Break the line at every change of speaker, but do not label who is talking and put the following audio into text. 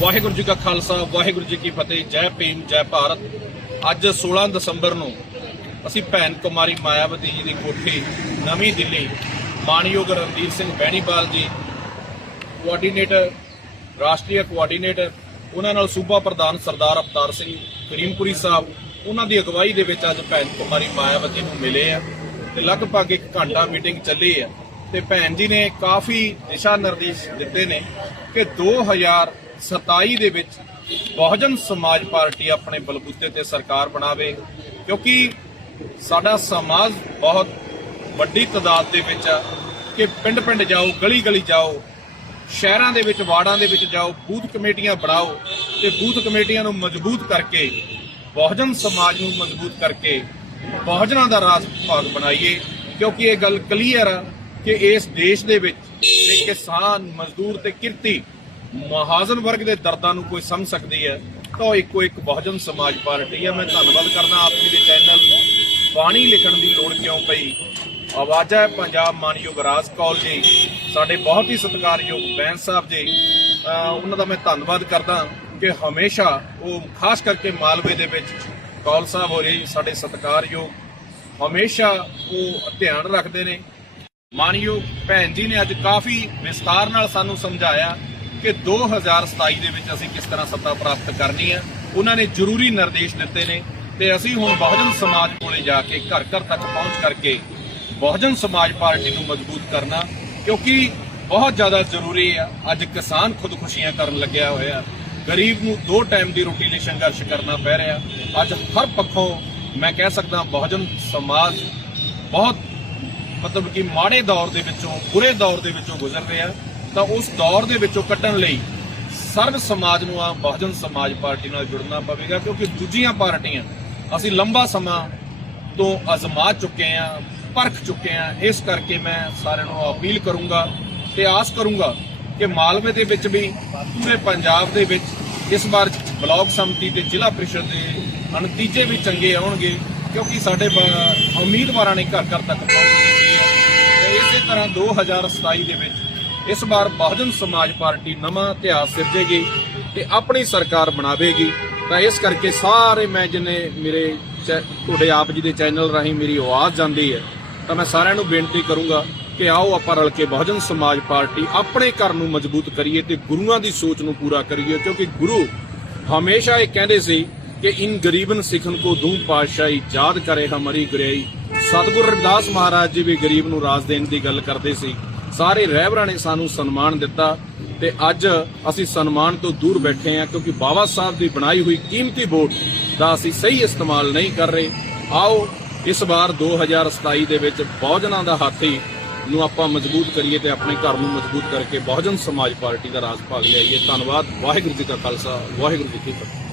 ਵਾਹਿਗੁਰੂ ਜੀ ਕਾ ਖਾਲਸਾ, ਵਾਹਿਗੁਰੂ ਜੀ ਕੀ ਫਤਿਹ, ਜੈ ਭੀਮ, ਜੈ ਭਾਰਤ। ਅੱਜ 16 ਦਸੰਬਰ ਨੂੰ ਅਸੀਂ ਭੈਣ ਕੁਮਾਰੀ ਮਾਇਆਵਤੀ ਜੀ ਦੀ ਕੋਠੀ, ਨਵੀਂ ਦਿੱਲੀ ਮਾਨਯੋਗ ਰਣਦੀਪ ਸਿੰਘ ਬੈਣੀਪਾਲ ਜੀ ਕੋਆਰਡੀਨੇਟਰ ਰਾਸ਼ਟਰੀ ਕੋਆਰਡੀਨੇਟਰ ਉਹਨਾਂ ਨਾਲ ਸੂਬਾ ਪ੍ਰਧਾਨ ਸਰਦਾਰ ਅਵਤਾਰ ਸਿੰਘ ਕਰੀਮਪੁਰੀ ਸਾਹਿਬ, ਉਹਨਾਂ ਦੀ ਅਗਵਾਈ ਦੇ ਵਿੱਚ ਅੱਜ ਭੈਣ ਕੁਮਾਰੀ ਮਾਇਆਵਤੀ ਨੂੰ ਮਿਲੇ ਆ ਤੇ ਲਗਭਗ ਇੱਕ ਘੰਟਾ ਮੀਟਿੰਗ ਚੱਲੀ ਆ। ਤੇ ਭੈਣ ਜੀ ਨੇ ਕਾਫੀ ਦਿਸ਼ਾ ਨਿਰਦੇਸ਼ ਦਿੱਤੇ ਨੇ ਕਿ 2027 ਦੇ ਵਿੱਚ ਬਹੁਜਨ ਸਮਾਜ ਪਾਰਟੀ ਆਪਣੇ ਬਲਬੂਤੇ ਤੇ ਸਰਕਾਰ ਬਣਾਵੇ, ਕਿਉਂਕਿ ਸਾਡਾ ਸਮਾਜ ਬਹੁਤ ਵੱਡੀ ਤਾਦਾਦ ਦੇ ਵਿੱਚ ਆ ਕਿ ਪਿੰਡ ਪਿੰਡ ਜਾਓ ਗਲੀ ਗਲੀ ਜਾਓ, ਸ਼ਹਿਰਾਂ ਦੇ ਵਿੱਚ, ਵਾਰਡਾਂ ਦੇ ਵਿੱਚ ਜਾਓ, ਬੂਥ ਕਮੇਟੀਆਂ ਬਣਾਓ ਤੇ ਬੂਥ ਕਮੇਟੀਆਂ ਨੂੰ ਮਜ਼ਬੂਤ ਕਰਕੇ, ਬਹੁਜਨ ਸਮਾਜ ਨੂੰ ਮਜ਼ਬੂਤ ਕਰਕੇ ਬਹੁਜਨਾਂ ਦਾ ਰਾਜ ਭਾਗ ਬਣਾਈਏ, ਕਿਉਂਕਿ ਇਹ ਗੱਲ ਕਲੀਅਰ ਆ ਕਿ ਇਸ ਦੇਸ਼ ਦੇ ਵਿੱਚ ਕਿਸਾਨ, ਮਜ਼ਦੂਰ ਤੇ ਕਿਰਤੀ ਮਹਾਜਨ ਵਰਗ ਦੇ ਦਰਦਾਂ ਨੂੰ ਕੋਈ ਸਮਝ ਸਕਦੀ ਹੈ, ਤਾਂ ਉਹ ਇੱਕੋ ਇੱਕ ਬਹੁਜਨ ਸਮਾਜ ਪਾਰਟੀ ਹੈ। ਮੈਂ ਧੰਨਵਾਦ ਕਰਦਾ ਆਪ ਜੀ ਦੇ ਚੈਨਲ ਬਾਣੀ ਲਿਖਣ ਦੀ ਲੋੜ ਕਿਉਂ ਪਈ? ਆਵਾਜ਼ਾ ਹੈ ਪੰਜਾਬ ਮਾਨਯੋਗ ਰਾਜ ਕੌਲ ਜੀ। ਸਾਡੇ ਬਹੁਤ ਹੀ ਸਤਿਕਾਰਯੋਗ ਬੈਂਸ ਸਾਹਿਬ ਜੀ। ਉਹਨਾਂ ਦਾ ਮੈਂ ਧੰਨਵਾਦ ਕਰਦਾ ਕਿ ਹਮੇਸ਼ਾ ਉਹ ਖਾਸ ਕਰਕੇ ਮਾਲਵੇ ਦੇ ਵਿੱਚ ਕੌਲ ਸਾਹਿਬ ਹੋ ਰਹੀ ਸਾਡੇ ਸਤਿਕਾਰਯੋਗ ਹਮੇਸ਼ਾ ਉਹ ਧਿਆਨ ਰੱਖਦੇ ਨੇ। ਮਾਨਯੋਗ ਭੈਣ ਜੀ ਨੇ ਅੱਜ ਕਾਫੀ ਵਿਸਤਾਰ ਨਾਲ ਸਾਨੂੰ ਸਮਝਾਇਆ। ਕਿ 2027 ਦੇ ਵਿੱਚ ਅਸੀਂ ਕਿਸ ਤਰ੍ਹਾਂ ਸੱਤਾ ਪ੍ਰਾਪਤ ਕਰਨੀ ਹੈ, ਉਹਨਾਂ ਨੇ ਜ਼ਰੂਰੀ ਨਿਰਦੇਸ਼ ਦਿੱਤੇ ਨੇ ਤੇ ਅਸੀਂ ਹੁਣ ਬਹੁਜਨ ਸਮਾਜ ਕੋਲੇ ਜਾ ਕੇ ਘਰ ਘਰ ਤੱਕ ਪਹੁੰਚ ਕਰਕੇ ਬਹੁਜਨ ਸਮਾਜ ਪਾਰਟੀ ਨੂੰ ਮਜ਼ਬੂਤ ਕਰਨਾ, ਕਿਉਂਕਿ ਬਹੁਤ ਜ਼ਿਆਦਾ ਜ਼ਰੂਰੀ ਆ। ਅੱਜ ਕਿਸਾਨ ਖੁਦਕੁਸ਼ੀਆਂ ਕਰਨ ਲੱਗਿਆ ਹੋਇਆ ਗਰੀਬ ਨੂੰ ਦੋ ਟਾਈਮ ਦੀ ਰੋਟੀ ਲਈ ਸੰਘਰਸ਼ ਕਰਨਾ ਪੈ ਰਿਹਾ ਅੱਜ ਹਰ ਪੱਖੋਂ ਮੈਂ ਕਹਿ ਸਕਦਾ ਬਹੁਜਨ ਸਮਾਜ ਬਹੁਤ ਮਤਲਬ ਕਿ ਮਾੜੇ ਦੌਰ ਦੇ ਵਿੱਚੋਂ, ਬੁਰੇ ਦੌਰ ਦੇ ਵਿੱਚੋਂ ਗੁਜ਼ਰ ਰਿਹਾ ਤਾਂ ਉਸ ਦੌਰ ਦੇ ਵਿੱਚੋਂ ਕੱਢਣ ਲਈ ਸਰਬ ਸਮਾਜ ਨੂੰ ਆ ਬਹੁਜਨ ਸਮਾਜ ਪਾਰਟੀ ਨਾਲ ਜੁੜਨਾ ਪਵੇਗਾ, ਕਿਉਂਕਿ ਦੂਜੀਆਂ ਪਾਰਟੀਆਂ ਅਸੀਂ ਲੰਬਾ ਸਮਾਂ ਤੋਂ ਅਜ਼ਮਾ ਚੁੱਕੇ ਆ, ਪਰਖ ਚੁੱਕੇ ਆ, ਇਸ ਕਰਕੇ ਮੈਂ ਸਾਰਿਆਂ ਨੂੰ ਅਪੀਲ ਕਰੂੰਗਾ ਤੇ ਆਸ ਕਰੂੰਗਾ ਕਿ ਮਾਲਵੇ ਦੇ ਵਿੱਚ ਵੀ, ਪੂਰੇ ਪੰਜਾਬ ਦੇ ਵਿੱਚ ਇਸ ਵਾਰ ਬਲਾਕ ਸੰਮਤੀ ਤੇ ਜ਼ਿਲ੍ਹਾ ਪ੍ਰੀਸ਼ਦ ਦੇ ਨਤੀਜੇ ਵੀ ਚੰਗੇ ਆਉਣਗੇ, ਕਿਉਂਕਿ ਸਾਡੇ ਬ- ਉਮੀਦਵਾਰਾਂ ਨੇ ਘਰ ਘਰ ਤੱਕ ਪਹੁੰਚ ਕੀਤੀ ਹੈ ਤੇ ਇਸੇ ਤਰ੍ਹਾਂ 2027 ਦੇ ਵਿੱਚ ਇਸ ਵਾਰ ਬਹੁਜਨ ਸਮਾਜ ਪਾਰਟੀ ਨਵਾਂ ਇਤਿਹਾਸ ਸਿਰਜੇਗੀ ਤੇ ਆਪਣੀ ਸਰਕਾਰ ਬਣਾਵੇਗੀ। ਤਾਂ ਇਸ ਕਰਕੇ ਸਾਰੇ ਮੈਂ ਜਿਨੇ ਮੇਰੇ ਚੈ- ਤੁਹਾਡੇ ਆਪ ਜੀ ਦੇ ਚੈਨਲ ਰਾਹੀਂ ਮੇਰੀ ਆਵਾਜ਼ ਜਾਂਦੀ ਹੈ, ਤਾਂ ਮੈਂ ਸਾਰਿਆਂ ਨੂੰ ਬੇਨਤੀ ਕਰੂੰਗਾ ਕਿ ਆਓ ਆਪਾਂ ਰਲ ਕੇ ਬਹੁਜਨ ਸਮਾਜ ਪਾਰਟੀ ਆਪਣੇ ਘਰ ਨੂੰ ਮਜ਼ਬੂਤ ਕਰੀਏ ਤੇ ਗੁਰੂਆਂ ਦੀ ਸੋਚ ਨੂੰ ਪੂਰਾ ਕਰੀਏ, ਕਿਉਂਕਿ ਗੁਰੂ ਹਮੇਸ਼ਾ ਇਹ ਕਹਿੰਦੇ ਸੀ ਕਿ ਇਨ ਗਰੀਬਨ ਸਿੱਖਨ ਕੋ ਦੂੰ ਪਾਤਸ਼ਾਹੀ ਯਾਦ ਕਰੇ ਹਮਰੀ ਗੁਰਿਆਈ ਸਤਿਗੁਰੂ ਰਵਿਦਾਸ ਮਹਾਰਾਜ ਜੀ ਵੀ ਗਰੀਬ ਨੂੰ ਰਾਜ ਦੇਣ ਦੀ ਗੱਲ ਕਰਦੇ ਸੀ। ਸਾਰੇ ਰਹਿਬਰਾਂ ਨੇ ਸਾਨੂੰ ਸਨਮਾਨ ਦਿੱਤਾ ਤੇ ਅੱਜ ਅਸੀਂ ਸਨਮਾਨ ਤੋਂ ਦੂਰ ਬੈਠੇ ਹਾਂ ਕਿਉਂਕਿ ਬਾਬਾ ਸਾਹਿਬ ਦੀ ਬਣਾਈ ਹੋਈ ਕੀਮਤੀ ਵੋਟ ਦਾ ਅਸੀਂ ਸਹੀ ਇਸਤੇਮਾਲ ਨਹੀਂ ਕਰ ਰਹੇ। ਆਓ, ਇਸ ਵਾਰ 2027 ਦੇ ਵਿੱਚ ਬਹੁਜਨਾਂ ਦਾ ਹਾਥੀ ਨੂੰ ਆਪਾਂ ਮਜ਼ਬੂਤ ਕਰੀਏ ਤੇ ਆਪਣੇ ਘਰ ਨੂੰ ਮਜ਼ਬੂਤ ਕਰਕੇ ਬਹੁਜਨ ਸਮਾਜ ਪਾਰਟੀ ਦਾ ਰਾਜ ਭਾਗ ਲਿਆਈਏ। ਧੰਨਵਾਦ, ਵਾਹਿਗੁਰੂ ਜੀ ਕਾ ਖਾਲਸਾ, ਵਾਹਿਗੁਰੂ ਜੀ ਕੀ ਫਤਿਹ।